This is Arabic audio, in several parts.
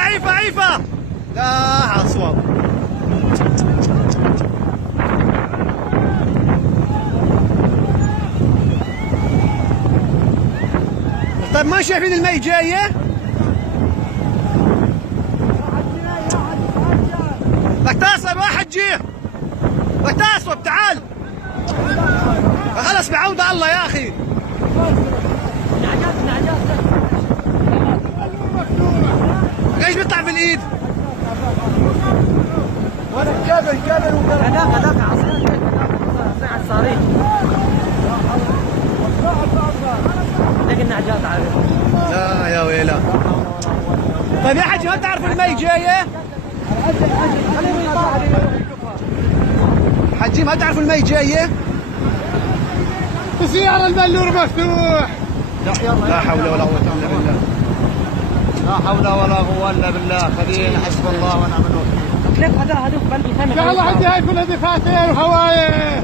عيفة عيفة. لا على الصواب. طيب ما شايفين المي جاية؟ لك تصوب واحد جيه. لك تصوب تعال. خلص بعود الله يا اخي. ايش بيطلع في الايد؟ وانا كابل هذاك عصير على الصاريخ. لكن النعجات عارف. لا يا ويلا. طيب يا حجي ما تعرف المي جايه؟ حجي ما تعرف المي جايه؟ سيارة البلور مفتوح. لا حول ولا قوة الا بالله. لا حول ولا قوة الا بالله. خلينا حسب الله ونعم الوكيل. ليك هذوك بلدي ثمن. يا الله عندي هاي كلها دفاتر وهوايه.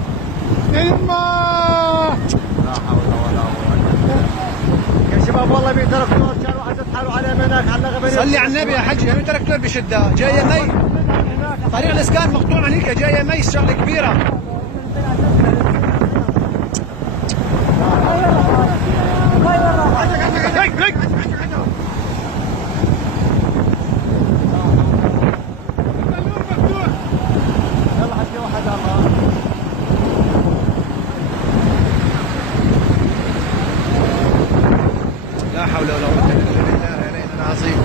يما. لا حول ولا قوة. يا شباب والله بي تركتور كانوا عايزين تحالوا على هناك على غبني. صلي على النبي يا حجي هبي تركتور بشدة جايه مي. طريق الاسكان مقطوع هنيك جايه مي شغله كبيرة. لا حول ولا قوة إلا بالله العلي العظيم.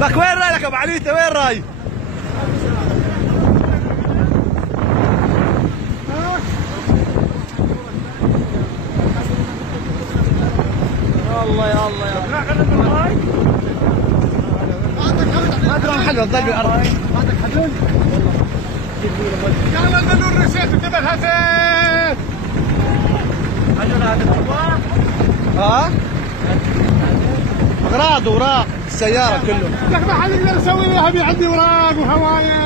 لك وين رايك يا ابو عليته وين راي؟ الله يا الله يا ما ادري محل الضل بالارض. عندك حلول؟ يلا البلور رسيت وتبعها زين. حلول هذا ها؟ اغراض اوراق السيارة كله. لك ما حد يقدر يسوي لي عندي اوراق وهوايه.